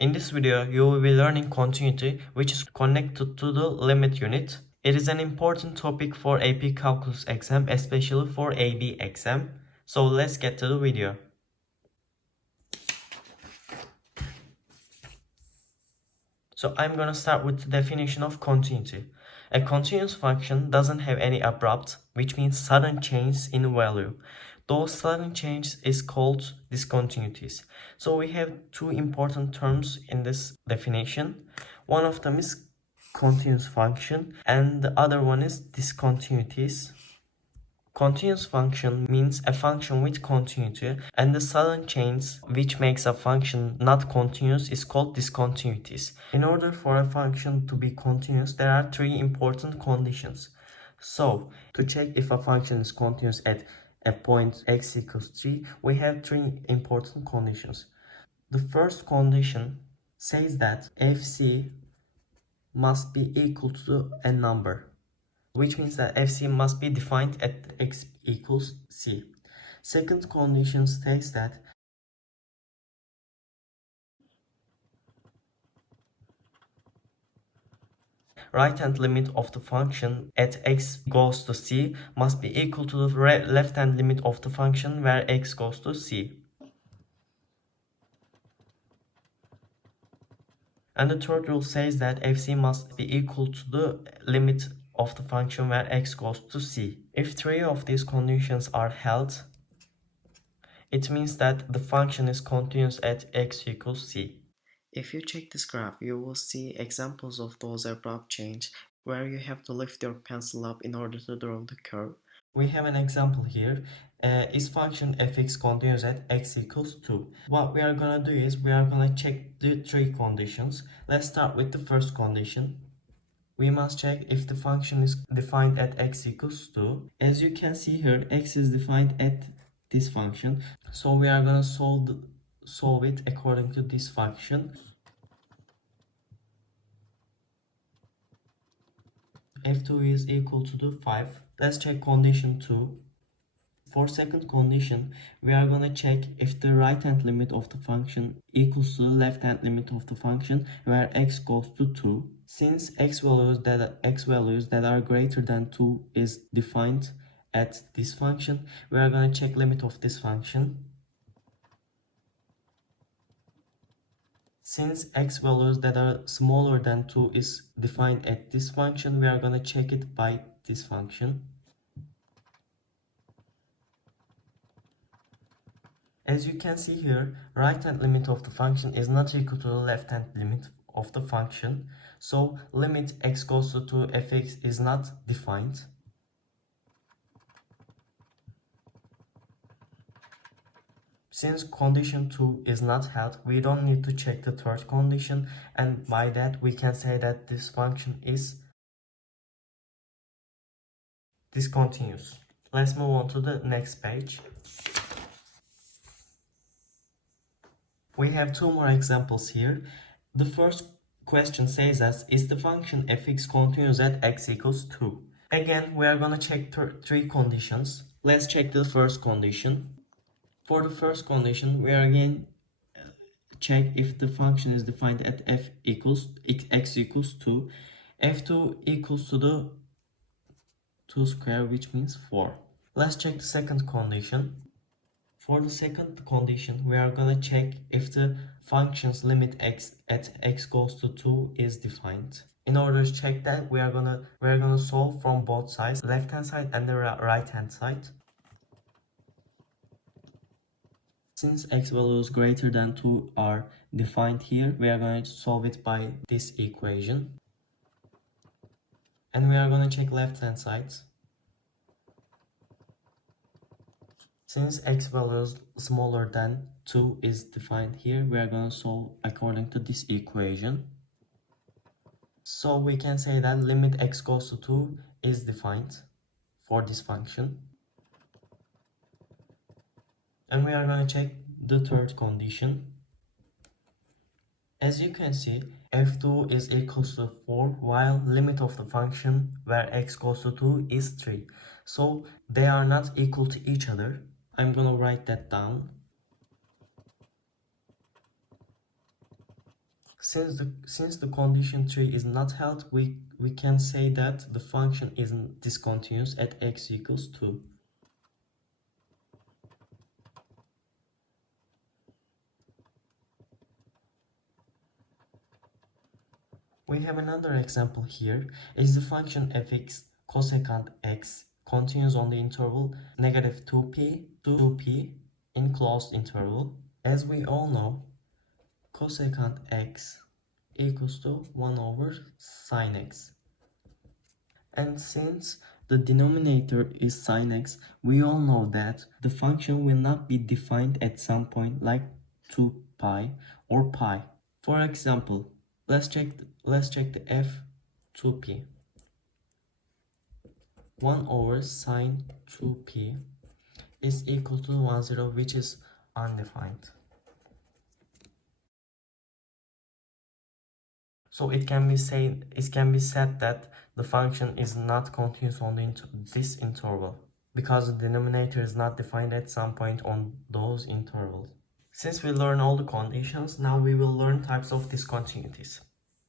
In this video, you will be learning continuity, which is connected to the limit unit. It is an important topic for AP Calculus exam, especially for AB exam. So let's get to the video. So I'm gonna start with the definition of continuity. A continuous function doesn't have any abrupt, which means sudden change in value. Those sudden changes is called discontinuities. So we have two important terms in this definition. One of them is continuous function and the other one is discontinuities. Continuous function means a function with continuity, and the sudden change which makes a function not continuous is called discontinuities. In order for a function to be continuous, there are three important conditions. So, to check if a function is continuous at a point x equals 3, we have three important conditions. The first condition says that fc must be equal to a number, which means that fc must be defined at x equals c. Second condition states that right-hand limit of the function at x goes to c must be equal to the left-hand limit of the function where x goes to c. And the third rule says that fc must be equal to the limit of the function where x goes to c. If three of these conditions are held, it means that the function is continuous at x equals c. If you check this graph, you will see examples of those abrupt change where you have to lift your pencil up in order to draw the curve. We have an example here. Is function fx continuous at x equals 2? What we are gonna do is we are gonna check the three conditions. Let's start with the first condition. We must check if the function is defined at x equals 2. As you can see here, x is defined at this function. So we are gonna solve it according to this function. f2 is equal to the 5. Let's check condition 2. For second condition, we are going to check if the right hand limit of the function equals to the left hand limit of the function where x goes to 2. Since x values that are greater than 2 is defined at this function, we are going to check limit of this function. Since x values that are smaller than 2 is defined at this function, we are going to check it by this function. As you can see here, right hand limit of the function is not equal to the left hand limit of the function. So limit x goes to 2 fx is not defined. Since condition 2 is not held, we don't need to check the third condition, and by that we can say that this function is discontinuous. Let's move on to the next page. We have two more examples here. The first question says us, is the function fx continuous at x equals 2? Again, we are going to check three conditions. Let's check the first condition. For the first condition, we are again check if the function is defined at x equals 2. f2 equals to the 2 square, which means 4. Let's check the second condition. For the second condition, we are gonna check if the function's limit x at x goes to 2 is defined. In order to check that, we are gonna solve from both sides, left hand side and the right hand side. Since x values greater than 2 are defined here, we are going to solve it by this equation. And we are going to check left hand sides. Since x values smaller than 2 is defined here, we are going to solve according to this equation. So we can say that limit x goes to 2 is defined for this function. And we are going to check the third condition. As you can see, f2 is equal to 4 while limit of the function where x goes to 2 is 3. So they are not equal to each other. I'm gonna write that down. Since the condition 3 is not held, we can say that the function is discontinuous at x equals 2. We have another example here. Is the function fx cosecant x continues on the interval negative 2p to 2p in closed interval? As we all know, cosecant x equals to 1 over sine x. And since the denominator is sine x, we all know that the function will not be defined at some point like 2 pi or pi. For example, let's check the f 2p. 1 over sine 2p is equal to 1, 0, which is undefined. So it can be said that the function is not continuous on this interval because the denominator is not defined at some point on those intervals. Since we learn all the conditions, now we will learn types of discontinuities.